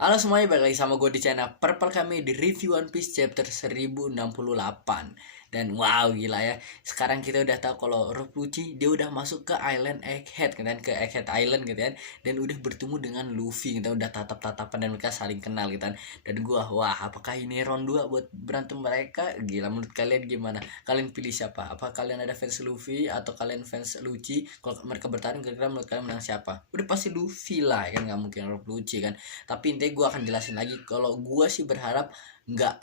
Halo semuanya, balik lagi sama gue di channel Purple. Kami di review One Piece chapter 1068. Dan wow, gila ya. Sekarang kita udah tahu kalau Rob Lucci dia udah masuk ke Island Egghead kan, ke Egghead Island gitu kan. Dan udah bertemu dengan Luffy, kita udah tatap-tatapan dan mereka saling kenal gitu kan. Dan gua, wah, apakah ini round 2 buat berantem mereka? Gila, menurut kalian gimana? Kalian pilih siapa? Apa kalian ada fans Luffy atau kalian fans Lucci? Kalau mereka bertarung, kira-kira menurut kalian menang siapa? Udah pasti Luffy lah, kan nggak mungkin Rob Lucci kan. Tapi intinya gue akan jelasin lagi. Kalau gue sih berharap nggak,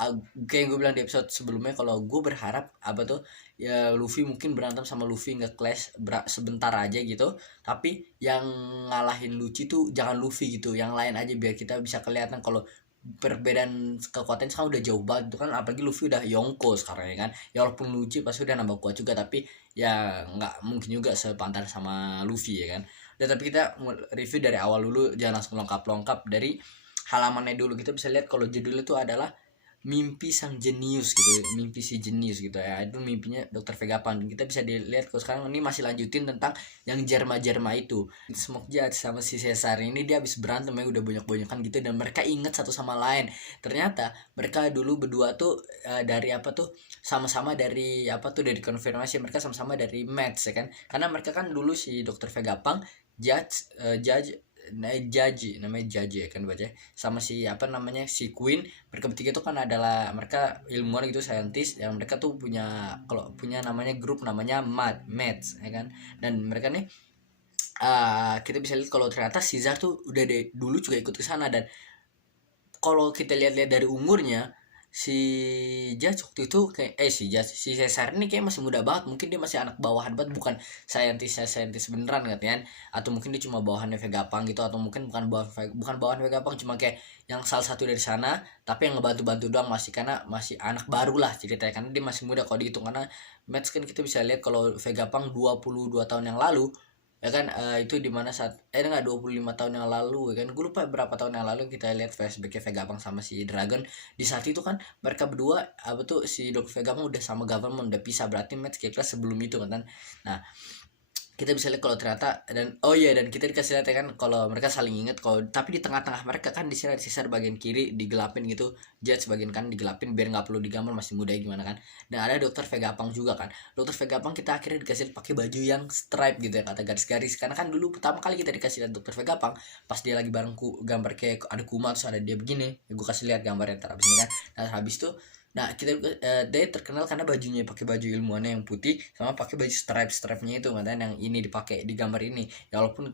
kayak yang gue bilang di episode sebelumnya, kalau gue berharap apa tuh, ya Luffy mungkin berantem sama Luffy nge-clash sebentar aja gitu, tapi yang ngalahin Lucci tuh jangan Luffy gitu, yang lain aja, biar kita bisa kelihatan kalau perbedaan kekuatan sekarang udah jauh banget itu kan. Apalagi Luffy udah Yonko sekarang ya kan, ya walaupun Lucci pasti udah nambah kuat juga, tapi ya nggak mungkin juga sepantar sama Luffy ya kan. Dan tapi kita review dari awal dulu, jangan langsung lengkap-lengkap. Dari halamannya dulu kita bisa lihat kalau judulnya itu adalah mimpi sang jenius gitu, mimpi si jenius gitu ya. Itu mimpinya Dokter Vegapunk. Kita bisa dilihat kalau sekarang ini masih lanjutin tentang yang Jerma-Jerma itu. Smoke Jet sama si Caesar ini dia habis berantem ya, udah banyak-banyakan gitu, dan mereka ingat satu sama lain. Ternyata mereka dulu berdua tuh dari apa tuh, sama-sama dari apa tuh, dari konfirmasi mereka sama-sama dari Mets ya kan. Karena mereka kan dulu si Dokter Vegapunk, Judge, namanya Judge ya kan baca, sama si apa namanya, si Queen. Mereka bertiga itu kan adalah mereka ilmuwan gitu, saintis yang mereka tuh punya, kalau punya namanya grup namanya Mets ya kan. Dan mereka nih kita bisa lihat kalau ternyata Caesar tuh udah dulu juga ikut ke sana. Dan kalau kita lihat-lihat dari umurnya, si Judge waktu itu kayak si Caesar ini kayak masih muda banget. Mungkin dia masih anak bawahan banget, bukan saintis beneran kan. Atau mungkin dia cuma bawahannya Vegapunk gitu, atau mungkin bukan bawahan Vegapunk, cuma kayak yang salah satu dari sana, tapi yang ngebantu-bantu doang masih, karena masih anak baru lah ceritanya, karena dia masih muda kalau dihitung. Karena match kan kita bisa lihat kalau Vegapunk 22 tahun yang lalu ya kan, itu di mana saat enggak, 25 tahun yang lalu ya kan, gue lupa berapa tahun yang lalu kita lihat flashbacknya Vegapunk sama si Dragon. Di saat itu kan mereka berdua apa tuh, si Dok Vegapunk udah sama government, udah pisah, berarti match kira-kira sebelum itu kan. Nah, kita bisa lihat kalau ternyata, dan oh iya, dan kita dikasih lihat ya kan kalau mereka saling inget, kalau tapi di tengah-tengah mereka kan di sini ada Caesar bagian kiri digelapin gitu, Judge bagian kanan digelapin biar nggak perlu digambar masih muda gimana kan. Dan ada Dokter Vegapunk juga kan. Dokter Vegapunk kita akhirnya dikasih pakai baju yang stripe gitu ya, kata garis-garis, karena kan dulu pertama kali kita dikasih lihat Dokter Vegapunk pas dia lagi bareng gambar kayak ada Kuma, terus ada dia begini ya, gue kasih lihat gambarnya ntar abis ini kan. Nah habis itu, nah kita dia terkenal karena bajunya pakai baju ilmuannya yang putih, sama pakai baju stripe-nya itu makanya yang ini dipakai di gambar ini. Ya walaupun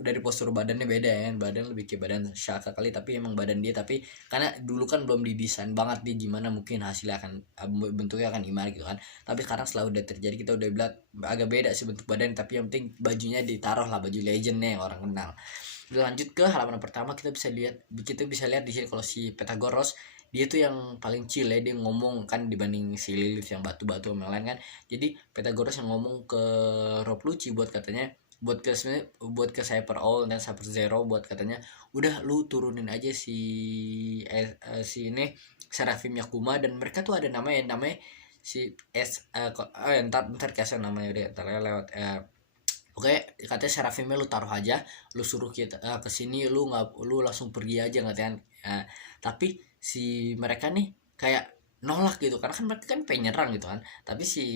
dari postur badannya beda ya, badan lebih ke badan Shaka kali, tapi emang badan dia, tapi karena dulu kan belum didesain banget dia gimana, mungkin hasilnya akan bentuknya akan gimana gitu kan. Tapi sekarang setelah udah terjadi, kita udah bilang agak beda sih bentuk badan, tapi yang penting bajunya ditaruh lah, baju legendnya yang orang kenal. Lanjut ke halaman pertama, kita bisa lihat di sini kalau si Petagoras dia tuh yang paling chill ya, dia ngomong kan dibanding si Lilith yang batu-batu yang lain kan. Jadi Petagoras yang ngomong ke Rob Lucci buat katanya, buat ke Cyber All dan Cyber Zero, buat katanya udah lu turunin aja si ini Seraphim Yakuma. Dan mereka tuh ada namanya si ntar kasih namanya deh, ntar lewat oke, katanya Seraphimnya lu taruh aja, lu suruh kita ke sini, lu langsung pergi aja katanya. Tapi si mereka nih kayak nolak gitu, karena kan mereka kan pengen nyerang gitu kan. Tapi si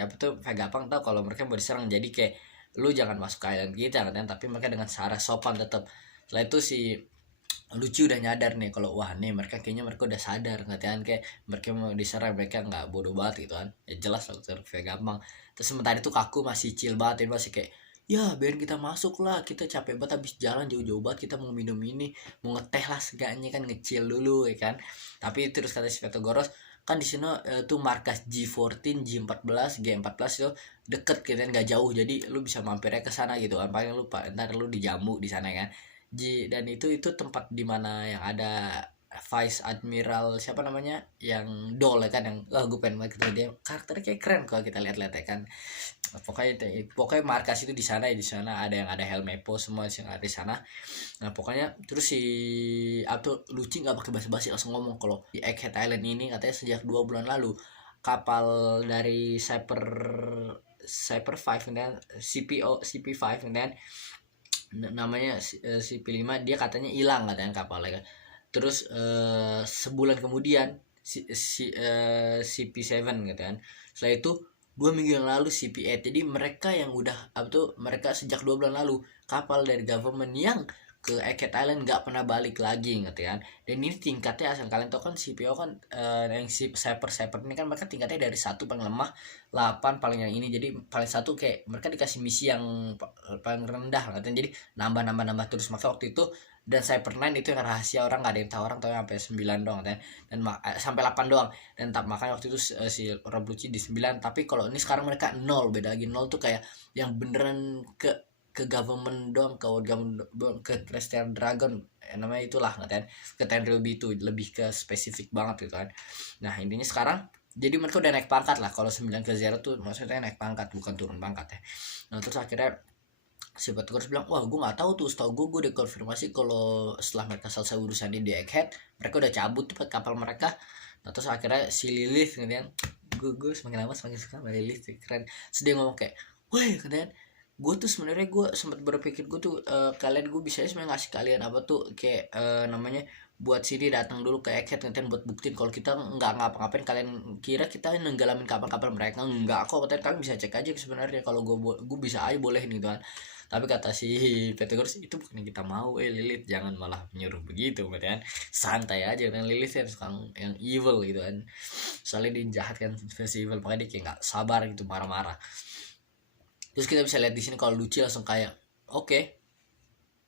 apa tuh Vegapunk tahu kalau mereka mau diserang, jadi kayak lu jangan masuk ke island kita katanya, tapi mereka dengan cara sopan tetap. Setelah itu si Lucu udah nyadar nih kalau wah nih mereka udah sadar katanya, kayak mereka mau diserang, mereka nggak bodoh banget gitu kan. Ya jelas lah kayak gampang. Terus sementara itu Kaku masih chill banget, masih kayak ya biar kita masuk lah, kita capek banget habis jalan jauh-jauh banget, kita mau minum ini, mau ngeteh lah segaknya kan, ngecil dulu ya kan. Tapi terus kata si Petagoras kan di sini tuh markas G14, G14, G14 itu deket gitu kan, nggak jauh, jadi lu bisa mampirnya ke sana gitu kan. Paling lu ntar lu dijamu di sana kan. Dan itu tempat dimana yang ada Vice Admiral siapa namanya, yang Dol ya kan, yang gue pengen banget ketemu dia, karakternya kayak keren kalau kita lihat-lihat ya kan. Pokoknya markas itu di sana ya, di sana ada Helmepo semua yang ada di sana. Nah pokoknya terus si Abdul Luci nggak pakai basa-basi, langsung ngomong kalau di Egghead Island ini katanya sejak 2 bulan lalu kapal dari Cyber 5 dan CP5 dan namanya CP5 dia katanya hilang katanya kapalnya kan. terus sebulan kemudian CP7 gitu kan. Setelah itu 2 minggu yang lalu CP8. Jadi mereka yang udah apa tuh, mereka sejak 2 bulan lalu kapal dari government yang ke Egghead Island nggak pernah balik lagi gitu kan. Dan ini tingkatnya, asal kalian tahu kan, CPO kan yang si Cyper ini kan mereka tingkatnya dari 1 paling lemah, 8 paling yang ini. Jadi paling 1 kayak mereka dikasih misi yang paling rendah gitu. Jadi nambah terus. Maka waktu itu, dan Cyber9 itu yang rahasia, orang nggak ada yang tahu, orang tahu sampai 9 doang kan. Dan sampai 8 doang. Dan makanya waktu itu si Rob Lucci di 9. Tapi kalau ini sekarang mereka 0, beda lagi. 0 tuh kayak yang beneran ke government doang, ke government doang, ke Celestial Dragon namanya itulah kan, ke Tenryubi itu lebih ke spesifik banget gitu kan. Nah intinya sekarang jadi mereka udah naik pangkat lah. Kalau 9 ke 0 tuh maksudnya naik pangkat, bukan turun pangkat ya. Nah terus akhirnya si Petugas bilang, wah gue nggak tahu tuh, setahu gue udah konfirmasi kalau setelah mereka selesai urusan di Egghead, mereka udah cabut tuh kapal mereka. Nah terus akhirnya si Lilith kemudian, gue semakin lama semakin suka sama Lilith, keren. Sedih ngomong kayak, wah kemudian gue tuh sebenarnya gue sempat berpikir gue tuh kalian, gue bisa sebenarnya ngasih kalian apa tuh kayak namanya, buat sini datang dulu ke Egghead nanti buat buktiin kalau kita nggak ngapa-ngapain. Kalian kira kita nenggalamin kapal-kapal mereka? Enggak kok, kalian bisa cek aja sebenarnya kalau gue bisa aja boleh nih tuan. Tapi kata si Pythagoras, itu bukan yang kita mau. Lilith jangan malah menyuruh begitu kan, santai aja. Dan Lilith yang sekarang yang evil gitu kan, soalnya dia jahat kan, versi evil, makanya dia kayak nggak sabar gitu, marah-marah. Terus kita bisa lihat di sini kalau Lucci langsung kayak oke,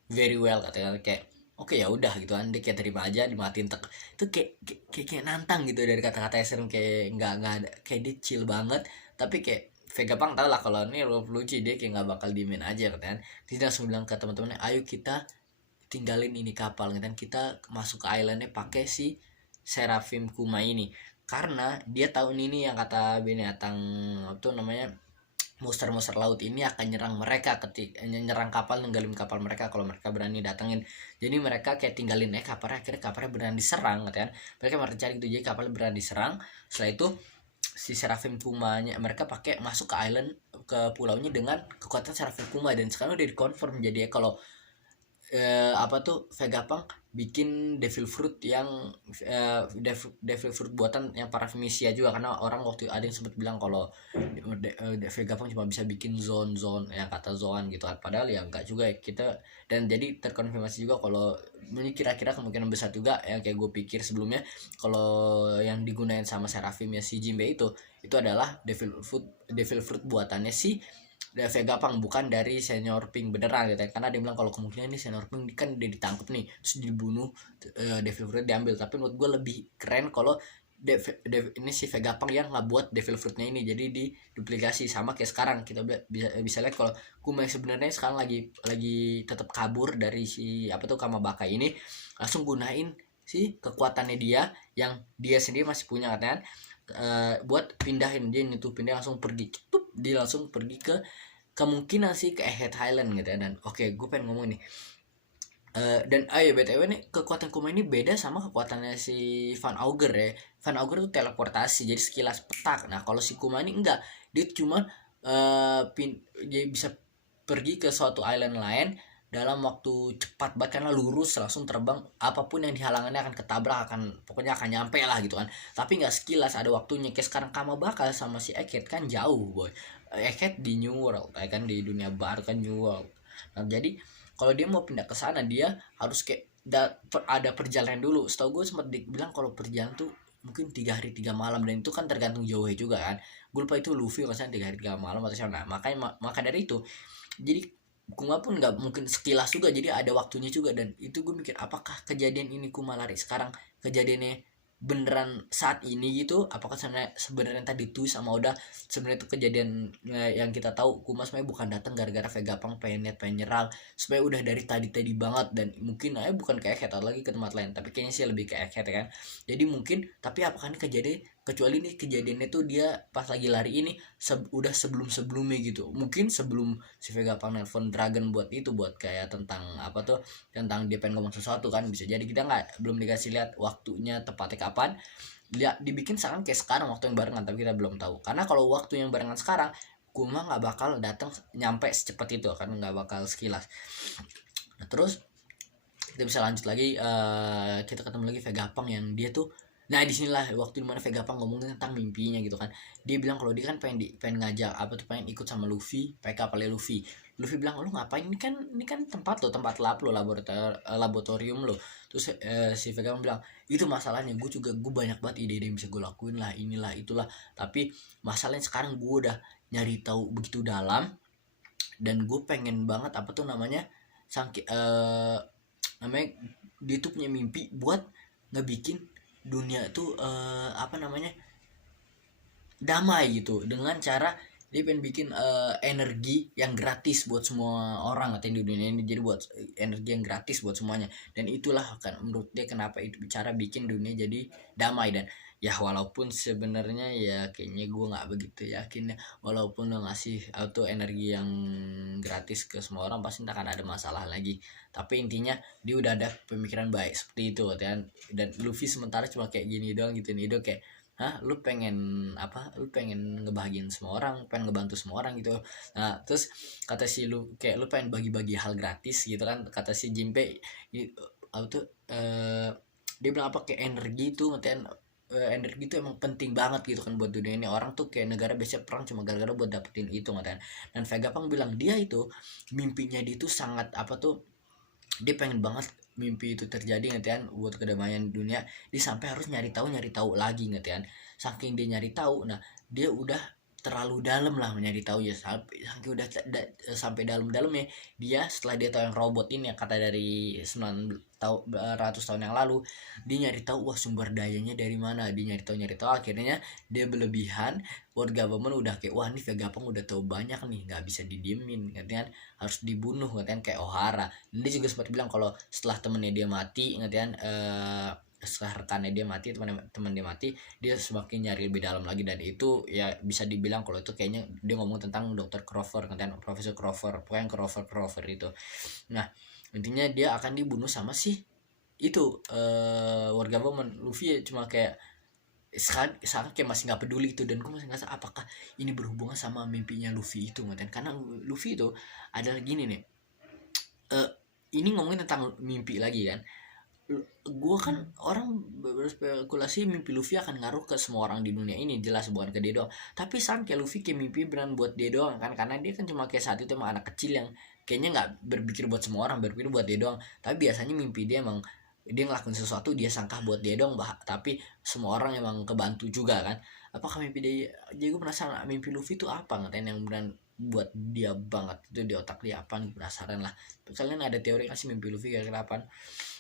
very well katanya, kayak oke ya udah gitu kan, dia kayak terima aja, dimatiin tek. Itu kayak nantang gitu dari kata-kata Esrim, kayak nggak ada, kayak dia chill banget. Tapi kayak Vegapunk tau lah kalau ini Lucci, dia kayak nggak bakal diemin aja katanya. Dia langsung bilang ke teman-temannya, ayo kita tinggalin ini kapal gitu kan, kita masuk ke islandnya pakai si Seraphim Kuma ini. Karena dia tahun ini yang kata binatang itu namanya, monster-monster laut ini akan nyerang mereka, nyerang kapal, ninggalin kapal mereka kalau mereka berani datengin. Jadi mereka kayak tinggalin kapalnya, akhirnya kapalnya berani diserang kan. Mereka merencana gitu, jadi kapalnya berani diserang. Setelah itu si Seraphim Kuma-nya mereka pakai masuk ke island, ke pulaunya dengan kekuatan Seraphim Kuma. Dan sekarang udah dikonfirm jadi kalau apa tuh, Vegapunk bikin Devil Fruit yang Devil Fruit buatan yang para Fenisia juga, karena orang waktu ada yang sempat bilang kalau Vegapunk cuma bisa bikin zone yang kata zone gitu kan, padahal ya enggak juga ya kita. Dan jadi terkonfirmasi juga kalau ini kira-kira kemungkinan besar juga yang kayak gue pikir sebelumnya, kalau yang digunain sama Seraphim ya si Jinbe itu adalah Devil Fruit buatannya si Vegapunk, bukan dari Senior Pink beneran gitu ya. Karena dia bilang kalau kemungkinan ini Senior Pink kan dia ditangkap nih terus dibunuh, Devil Fruit diambil. Tapi menurut gue lebih keren kalau ini si Vegapunk yang nggak buat Devil Fruitnya ini, jadi duplikasi sama kayak sekarang kita bisa lihat kalau Kuma sebenarnya sekarang lagi tetap kabur dari si apa tuh Kamabaka ini, langsung gunain si kekuatannya dia yang dia sendiri masih punya katanya, buat pindahin dia pindah langsung pergi, dia langsung pergi ke kemungkinan sih ke Egghead Highland gitu ya. Dan oke, gue pengen ngomong nih, dan ayo BTW nih, kekuatan Kuma ini beda sama kekuatannya si Van Auger ya. Van Auger tuh teleportasi, jadi sekilas petak. Nah kalau si Kuma ini enggak, dia cuma dia bisa pergi ke suatu island lain dalam waktu cepat banget, karena lurus langsung terbang, apapun yang dihalangannya akan ketabrak, pokoknya akan nyampe lah gitu kan. Tapi nggak sekilas, ada waktunya. Kayak sekarang Kamabaka sama si Egghead kan jauh boy, Egghead di New World ya kan, di dunia baru kan New World. Nah jadi kalau dia mau pindah ke sana, dia harus kayak ada perjalanan dulu. Setahu gue sempat dibilang kalau perjalanan tuh mungkin 3 hari 3 malam, dan itu kan tergantung jauhnya juga kan. Gue lupa itu Luffy maksudnya 3 hari 3 malam atau siapa. Nah, maka dari itu jadi Kuma pun nggak mungkin sekilas juga, jadi ada waktunya juga. Dan itu gue mikir, apakah kejadian ini Kuma lari sekarang kejadiannya beneran saat ini gitu, apakah sebenarnya tadi tuh sama Oda sebenarnya itu kejadian yang kita tahu Kuma sebenarnya bukan datang gara-gara Vegapunk pengen nyerang, supaya udah dari tadi banget. Dan mungkin bukan kayak Egghead lagi ke tempat lain, tapi kayaknya sih lebih kayak Egghead kan. Jadi mungkin, tapi apakah ini kejadian, kecuali nih kejadiannya tuh dia pas lagi lari ini udah sebelumnya gitu, mungkin sebelum si Vegapunk nelfon Dragon buat kayak tentang apa tuh, tentang dia pengen ngomong sesuatu kan, bisa jadi. Kita belum dikasih lihat waktunya tepatnya kapan dibikin sekarang kayak sekarang waktu yang barengan, tapi kita belum tahu. Karena kalau waktu yang barengan sekarang, Kuma nggak bakal datang nyampe secepat itu kan, nggak bakal sekilas. Nah terus kita bisa lanjut lagi, kita ketemu lagi Vegapunk yang dia tuh, nah disinilah waktu dimana Vegapunk ngomongin tentang mimpinya gitu kan. Dia bilang kalau dia kan pengen ngajak apa tuh, pengen ikut sama Luffy PK oleh Luffy. Luffy bilang, lu ngapain, ini kan tempat lo, tempat lab lo, laboratorium lo. Terus si Vegapunk bilang, itu masalahnya, gue banyak banget ide-ide yang bisa gue lakuin lah, inilah itulah, tapi masalahnya sekarang gue udah nyari tahu begitu dalam, dan gue pengen banget apa tuh namanya, namanya dia tuh punya mimpi buat ngebikin dunia tuh apa namanya, damai gitu, dengan cara dia pengen bikin energi yang gratis buat semua orang atau di dunia ini, jadi buat energi yang gratis buat semuanya. Dan itulah kan menurut dia kenapa itu bicara bikin dunia jadi damai. Dan ya walaupun sebenarnya ya kayaknya gue nggak begitu yakin ya, walaupun lo ngasih auto energi yang gratis ke semua orang pasti akan ada masalah lagi, tapi intinya dia udah ada pemikiran baik seperti itu kan. Dan Luffy sementara cuma kayak gini doang gitu nih, dia kayak, hah, lu pengen apa, lu pengen ngebahagiain semua orang, pengen ngebantu semua orang gitu. Nah terus kata si lu, kayak lu pengen bagi-bagi hal gratis gitu kan, kata si Jinpei apa tuh, dia bilang apa, kayak energi itu ngertiin, energi itu emang penting banget gitu kan buat dunia ini. Orang tuh kayak negara biasa perang cuma gara-gara buat dapetin itu ngertiin. Dan Vegapunk bilang dia itu mimpinya dia itu sangat apa tuh, dia pengen banget mimpi itu terjadi kan, buat kedamaian dunia. Dia sampai harus nyari tahu lagi kan, saking dia nyari tahu. Nah dia udah terlalu dalam lah mencari tahu ya, saking udah sampai dalam-dalamnya dia. Setelah dia tahu yang robot ini yang kata dari 900 tahun yang lalu, dia nyari tahu wah sumber dayanya dari mana, dia nyari tahu akhirnya dia berlebihan. World government udah kayak, wah ini Vegapunk udah tahu banyak nih, nggak bisa didiemin kan, harus dibunuh kan, kayak Ohara. Dan dia juga sempat bilang kalau setelah temennya dia mati kan, setelah rekannya dia mati, teman dia mati, dia semakin nyari lebih dalam lagi. Dan itu ya bisa dibilang kalau itu kayaknya dia ngomong tentang Dr. Clover kan, Profesor Clover, pokoknya Clover itu. Nah intinya dia akan dibunuh sama si itu World government. Luffy ya cuma kayak sekarang kayak masih nggak peduli itu. Dan gue masih nggak tahu apakah ini berhubungan sama mimpinya Luffy itu kan, karena Luffy itu adalah gini nih, ini ngomongin tentang mimpi lagi kan. Gue kan orang berspekulasi mimpi Luffy akan ngaruh ke semua orang di dunia ini, jelas bukan ke dia doang. Tapi kayak Luffy kayak mimpi beneran buat dia doang kan, karena dia kan cuma kayak saat itu emang anak kecil yang kayaknya nggak berpikir buat semua orang, berpikir buat dia doang. Tapi biasanya mimpi dia emang dia ngelakuin sesuatu dia sangka buat dia doang, tapi semua orang emang kebantu juga kan. Apakah mimpi dia, jadi gue penasaran mimpi Luffy itu apa ngatain yang beneran buat dia banget itu di otak dia apa nih, penasaran lah. Kalian ada teori kasih mimpi Luffy kira-kira apa?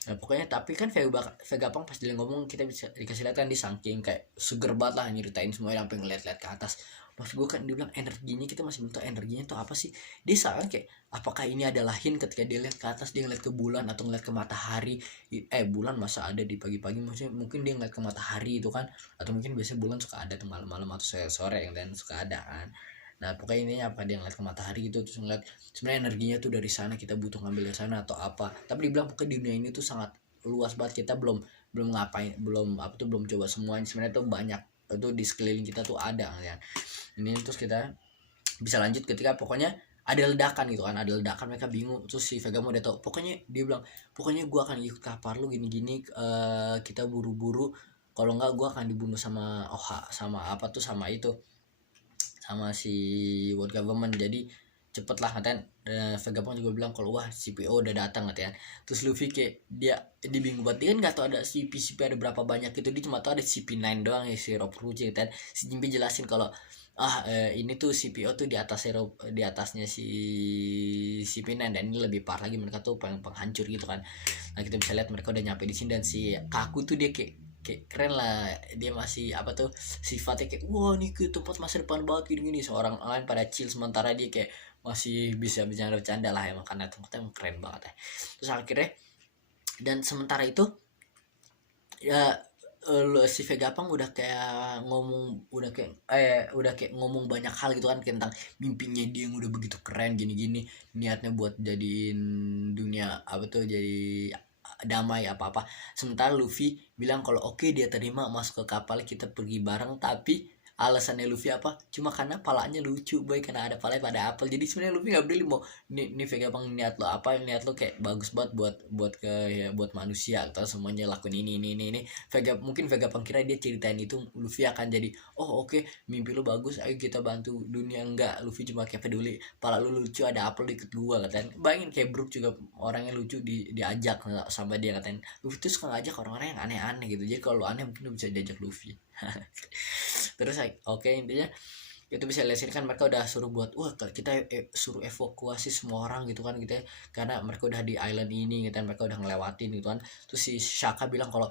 Nah pokoknya tapi kan Vegapunk pas dia ngomong kita bisa dikasih lihat kan, di saking kayak seger banget lah nyeritain semua yang sampai ngeliat-liat ke atas. Maksud gue kan dia bilang energinya, kita masih belum tahu energinya itu apa sih. Dia salah kayak apakah ini adalah hint ketika dia lihat ke atas, dia ngeliat ke bulan atau ngeliat ke matahari. Bulan masa ada di pagi-pagi, maksudnya mungkin dia ngeliat ke matahari itu kan, atau mungkin biasanya bulan suka ada tuh malam-malam atau sore-sore yang dan suka ada kan. Nah pokoknya ini apa, dia ngeliat ke matahari gitu, terus ngeliat sebenarnya energinya tuh dari sana, kita butuh ngambil dari sana atau apa. Tapi dibilang pokoknya di dunia ini tuh sangat luas banget, kita belum ngapain, belum apa tuh, belum coba semuanya. Sebenarnya tuh banyak itu di sekeliling kita tuh ada ya. Ini terus kita bisa lanjut ketika pokoknya ada ledakan gitu kan, ada ledakan, mereka bingung. Terus si Vega mau udah tahu, pokoknya dia bilang pokoknya gue akan ikut kapal lu gini-gini, kita buru-buru, kalau enggak gue akan dibunuh sama sama apa tuh, sama itu, sama si world government. Jadi cepet lah katanya. Vegapunk juga bilang kalau wah CPO udah datang katanya. Terus Luffy kayak dia bingung banget, dia kan nggak tahu ada CP ada berapa banyak itu, dia cuma tahu ada CP9 doang ya, si Rob Rouge kan. Si Jinbe jelasin kalau ini tuh CPO tuh di atasnya si CP9, dan ini lebih parah lagi, mereka tuh penghancur gitu kan. Nah kita bisa lihat mereka udah nyampe di sini, dan si Kaku tuh dia kayak keren lah, dia masih apa tuh sifatnya kayak wah nih ke tempat masa depan banget gini-gini. Seorang lain pada chill, sementara dia kayak masih bisa bercanda lah ya, makanya tempatnya keren banget ya. Terus akhirnya, dan sementara itu ya si Vegapunk udah kayak ngomong, udah kayak ngomong banyak hal gitu kan tentang mimpinya dia yang udah begitu keren gini-gini, niatnya buat jadiin dunia apa tuh jadi damai apa-apa. Sementara Luffy bilang kalau oke, dia terima masuk ke kapal, kita pergi bareng, tapi alasannya Luffy apa, cuma karena palanya lucu boy, karena ada palanya pada apel. Jadi sebenarnya Luffy nggak peduli mau nih Vegapunk niat lo apa, niat lo kayak bagus banget buat ke ya, buat manusia atau semuanya lakuin ini. Mungkin Vegapunk kira dia ceritain itu Luffy akan jadi oh oke, mimpi lu bagus, ayo kita bantu dunia. Enggak, Luffy cuma kayak peduli pala lu lucu, ada apel deket gua katanya. Bayangin kayak Brook juga orangnya lucu, diajak sama dia katanya. Luffy tuh suka ngajak orang-orang yang aneh-aneh gitu, jadi kalau aneh mungkin lu bisa diajak Luffy. Terus oke, intinya itu bisa lihat kan mereka udah suruh buat kita suruh evakuasi semua orang gitu kan gitu ya, karena mereka udah di island ini gitu kan, mereka udah ngelewatin gitu kan. Terus si Shaka bilang kalau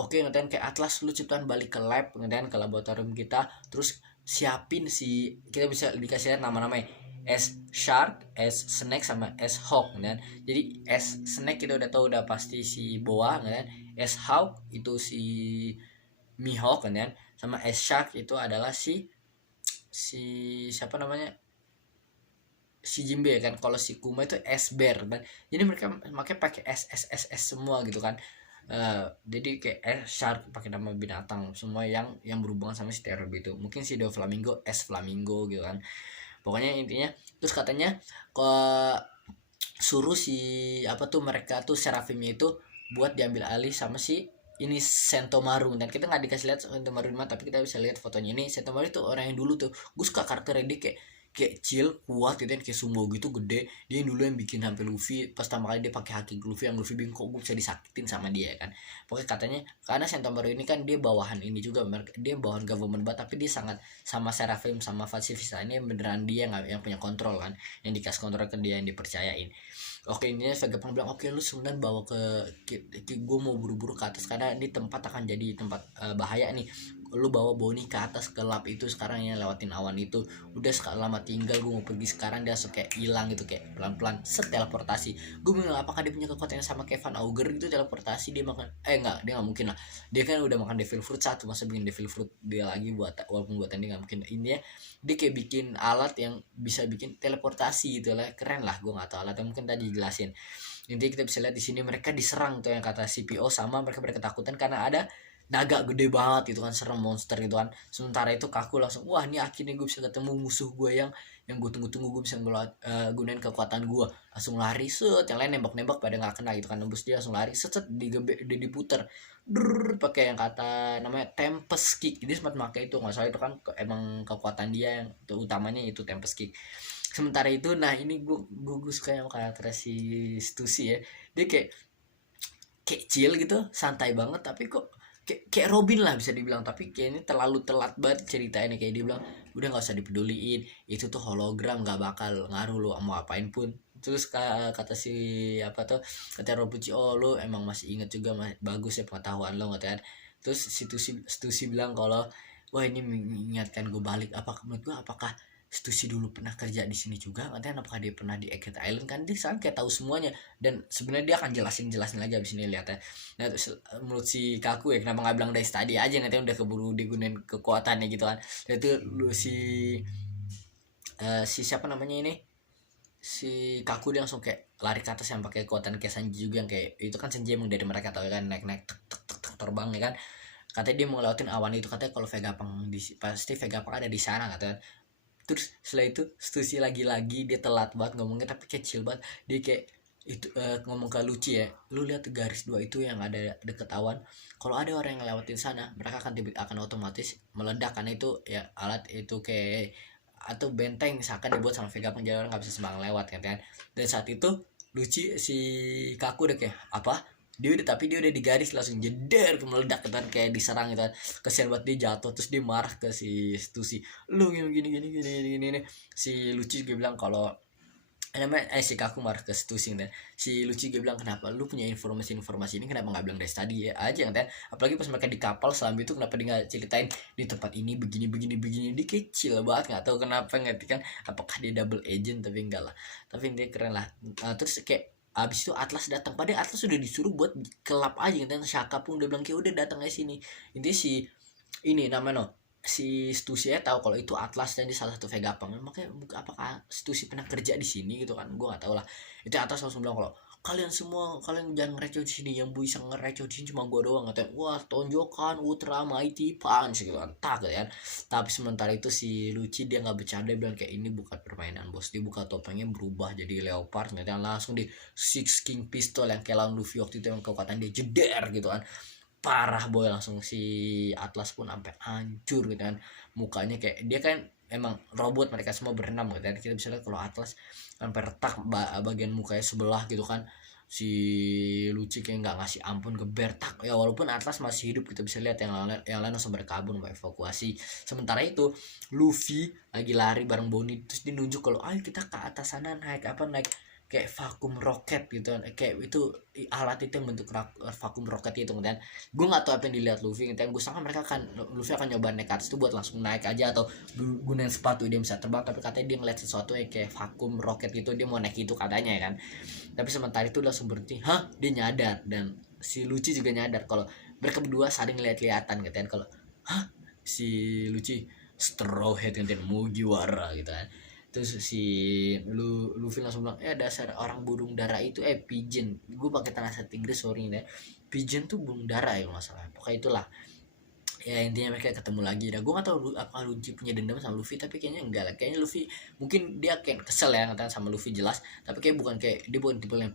oke ngetain kayak Atlas, lu ciptaan balik ke lab ngetain ke laboratorium kita, terus siapin si kita bisa dikasih lihat nama-namanya S Shark, S Snake sama S Hawk kan. Jadi S Snake kita udah tahu udah pasti si Boa kan, S Hawk itu si Mihawk kan, sama S Shark itu adalah si siapa namanya, si Jimbe kan. Kalau si Kuma itu S Bear kan. Jadi mereka makanya pakai S semua gitu kan. Jadi kayak shark pakai nama binatang semua yang berhubungan sama si teror gitu. Mungkin si Doflamingo S Flamingo gitu kan. Pokoknya intinya terus katanya ke suruh si apa tuh mereka tuh Seraphimnya itu buat diambil alih sama si ini Sentomaru. Dan kita nggak dikasih lihat Sentomaru di mana, tapi kita bisa lihat fotonya. Ini Sentomaru itu orang yang dulu tuh gue suka karakternya, dia kayak chill kuat gitu kan, kayak sumo gitu gede. Dia yang dulu yang bikin sampai Luffy pas pertama kali dia pakai haki Luffy, yang Luffy bingung kok gue bisa disakitin sama dia kan. Pokoknya katanya karena Sentomaru ini kan dia bawahan ini juga, dia bawahan government banget, tapi dia sangat sama Seraphim sama Pacifista ini beneran dia yang punya kontrol kan, yang dikasih kontrol ke dia, yang dipercayain. Oke, ini Vegapunk bilang oke lu sebenarnya bawa gue mau buru-buru ke atas karena ini tempat akan jadi tempat bahaya nih. Lu bawa Bonnie ke atas ke lab itu sekarang ya, lewatin awan itu. Udah lama tinggal, gue mau pergi sekarang. Dia langsung kayak hilang gitu, kayak pelan-pelan teleportasi. Gue bilang apakah dia punya kekuatan sama kayak Van Auger gitu teleportasi, dia makan enggak, dia nggak mungkin lah. Dia kan udah makan Devil Fruit 1, masa bikin Devil Fruit dia lagi buat walaupun buatan dia nggak mungkin. Ini ya dia kayak bikin alat yang bisa bikin teleportasi gitu lah, keren lah. Gue nggak tahu alatnya, mungkin tadi jelasin. Intinya kita bisa lihat di sini mereka diserang tuh yang kata CPO, sama mereka ketakutan karena ada naga gede banget itu kan, serem monster gitu kan. Sementara itu Kaku langsung wah ini akhirnya gue bisa ketemu musuh gue yang gue tunggu-tunggu, gue bisa gunain kekuatan gue. Langsung lari set, yang lain nembak-nembak pada nggak kena gitu kan, nembus dia langsung lari set diputer pakai yang kata namanya Tempest Kick. Jadi sempat pakai itu, nggak salah itu kan emang kekuatan dia yang utamanya itu Tempest Kick. Sementara itu nah ini gue suka yang karakter si Stussy ya, dia kayak chill gitu, santai banget, tapi kok kayak Robin lah bisa dibilang. Tapi kayaknya terlalu telat banget ceritanya, kayak dia bilang udah nggak usah dipeduliin, itu tuh hologram, nggak bakal ngaruh lo mau apain pun. Terus kata si apa tuh, kata Robuchi, oh lo emang masih inget juga, bagus ya pengetahuan lo katanya. Terus si Stussy bilang kalau wah ini mengingatkan gue balik. Menurut gue apakah Stussy dulu pernah kerja di sini juga katanya, apakah dia pernah di Egghead Island kan, dia sekarang kayak tahu semuanya. Dan sebenarnya dia akan jelasin lagi abis ini lihatnya. Nah terus menurut si Kaku ya, kenapa nggak bilang dari tadi aja, katanya udah keburu digunain kekuatannya gitu kan. Dan itu si siapa namanya ini, si Kaku dia langsung kayak lari ke atas yang pakai kekuatan kayak Sanji juga, yang kayak itu kan Sanji emang dari mereka tahu kan, naik terbang ya kan. Katanya dia mau ngelewatin awan itu, katanya kalau Vegapunk pasti Vegapunk ada di sana katanya. Terus setelah itu Stussy lagi-lagi dia telat banget ngomongnya, tapi kecil banget. Dia kayak itu ngomong ke Lucci ya, lu lihat garis 2 itu yang ada deket awan, kalau ada orang yang lewatin sana mereka akan otomatis meledak, karena itu ya alat itu kayak atau benteng seakan dibuat sama Vegapunk, jadi orang nggak bisa sembarang lewat kan. Dan saat itu Lucci si Kaku udah kayak apa, dia udah di garis, langsung jeder ke meledak kan, kayak diserang gitu kan. Kesian banget dia jatuh, terus dia marah ke si Stussy, lu gini. Si Lucci juga bilang kalau namanya si Kaku marah ke Stussy dan si Lucci juga bilang kenapa lu punya informasi ini, kenapa nggak bilang dari tadi ya aja kan. Apalagi pas mereka di kapal selam itu, kenapa dia nggak ceritain di tempat ini begini. Dia kecil banget, nggak tahu kenapa, ngerti kan, apakah dia double agent, tapi enggak lah. Tapi dia keren lah. Terus kayak abis itu Atlas datang, padahal Atlas sudah disuruh buat kelap aja kan. Shaka pun udah bilang kayak udah datang aja sini. Intinya si ini namanya si Stussy tahu kalau itu Atlas dan dia salah satu Vegapunk. Makanya apakah Stussy pernah kerja di sini gitu kan, gue nggak tahu lah. Itu Atlas langsung bilang kalau kalian jangan ngerecoh di sini, yang bisa ngerecoh di sini cuma gue doang, katanya. Wah, tonjokan Ultra Mighty Punch gitu kan, tak kan. Tapi sementara itu si Lucci dia nggak bercanda, bilang kayak ini bukan permainan bos. Dia buka topengnya berubah jadi leopard, gitu kan, langsung di Six King Pistol yang kayak lawan Luffy waktu itu, yang kekuatan dia jeder gitu kan, parah boy. Langsung si Atlas pun sampai hancur gitu kan, mukanya kayak dia kan emang robot, mereka semua berenam gitu kan. Kita bisa lihat kalau Atlas sampai retak bagian mukanya sebelah gitu kan. Si Lucci kayak nggak ngasih ampun ke Bertak ya, walaupun Atlas masih hidup, kita bisa lihat yang lain langsung berkabung evakuasi. Sementara itu Luffy lagi lari bareng Bonnie, terus dia nunjuk kalau ayo kita ke atas sana, naik kayak vakum roket gitu kan. Kayak itu alat itu yang bentuk vakum roket itu kan. Gue nggak tahu apa yang dilihat Luffy gitu. Gue sangka Luffy akan nyoba naik atas itu buat langsung naik aja, atau gunain sepatu dia bisa terbang, tapi katanya dia ngeliat sesuatu yang kayak vakum roket gitu, dia mau naik itu katanya ya kan. Tapi sementara itu langsung berhenti, dia nyadar, dan si Lucci juga nyadar kalau mereka berdua saling lihat-lihatan gitu kan. Kalau si Lucci straw hat kan, Mugiwara gitu kan. Terus si Luffy langsung bilang, dasar orang burung dara itu, pigeon. Gue pakai bahasa Inggris, sorry nih. Pigeon tuh burung dara ya kalau nggak salah, pokoknya itulah. Ya intinya mereka ketemu lagi. Nah gue gak tau apa Luffy punya dendam sama Luffy, tapi kayaknya enggak lah. Kayaknya Luffy mungkin dia kayak kesel ya ngatain sama Luffy jelas, tapi kayak dia bukan tipe yang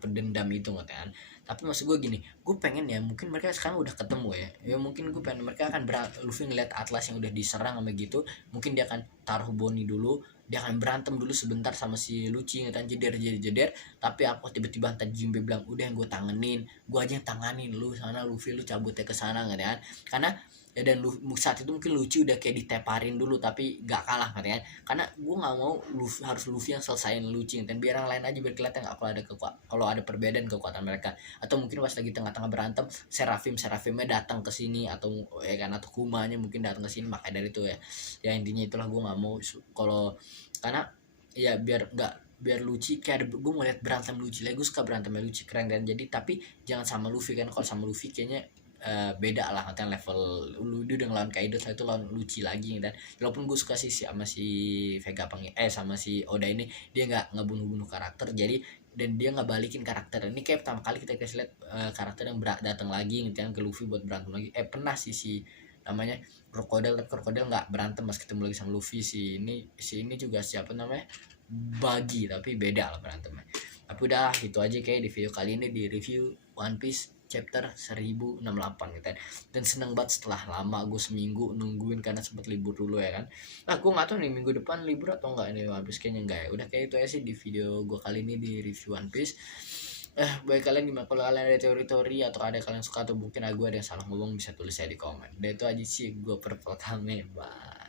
pendendam itu ngatain. Tapi maksud gue gini, gue pengen ya mungkin mereka sekarang udah ketemu ya mungkin gue pengen mereka akan Luffy ngeliat Atlas yang udah diserang sama gitu, mungkin dia akan taruh Bonnie dulu, dia akan berantem dulu sebentar sama si Lucci ngatain, jeder. Tapi apa tiba-tiba tadi Jimbe bilang, udah yang gue tanganin, gue aja yang tanganin, lu sana Luffy lu cabutnya ke sana nggak kan. Karena ya, dan saat itu mungkin Luffy udah kayak diteparin dulu, tapi gak kalah katanya. Karena gue nggak mau Luffy yang selesaiin Luffy, dan biar yang lain aja biar kelihatan nggak kalau ada perbedaan kekuatan mereka. Atau mungkin pas lagi tengah-tengah berantem Seraphimnya datang ke sini, atau ya kan, atau Kumanya mungkin datang ke sini. Makanya dari itu ya intinya itulah, gue nggak mau kalau karena ya biar Luffy kayak gue ngeliat berantem Luffy lagi, gue suka berantem Luffy keren kan. Jadi tapi jangan sama Luffy kan, kalau sama Luffy kayaknya beda lah katanya, level dia udah ngelawan Kaido, setelah itu lawan Lucci lagi. Dan walaupun gue suka sih sama si Vega sama si Oda ini, dia nggak ngebunuh karakter, jadi dan dia nggak balikin karakter ini. Kayak pertama kali kita kasih lihat karakter yang datang lagi gitu kan ke Luffy buat berantem lagi. Pernah si namanya Krokodil nggak berantem pas ketemu lagi sama Luffy. Si ini juga siapa namanya, Bagi, tapi beda lah berantemnya. Tapi udah itu aja kayak di video kali ini, di review One Piece chapter 1068 gitu kan. Dan seneng banget setelah lama gue seminggu nungguin karena sempat libur dulu ya kan. Nah gue nggak tahu nih minggu depan libur atau enggak nih One Piece, kayaknya enggak ya. Udah kayak itu aja sih di video gue kali ini di review One Piece. Baik kalian gimana, kalau kalian ada teori-teori atau ada kalian suka atau mungkin gue ada yang salah ngomong, bisa tulis saya di komen. Dan itu aja sih gue Purple Kame, bye.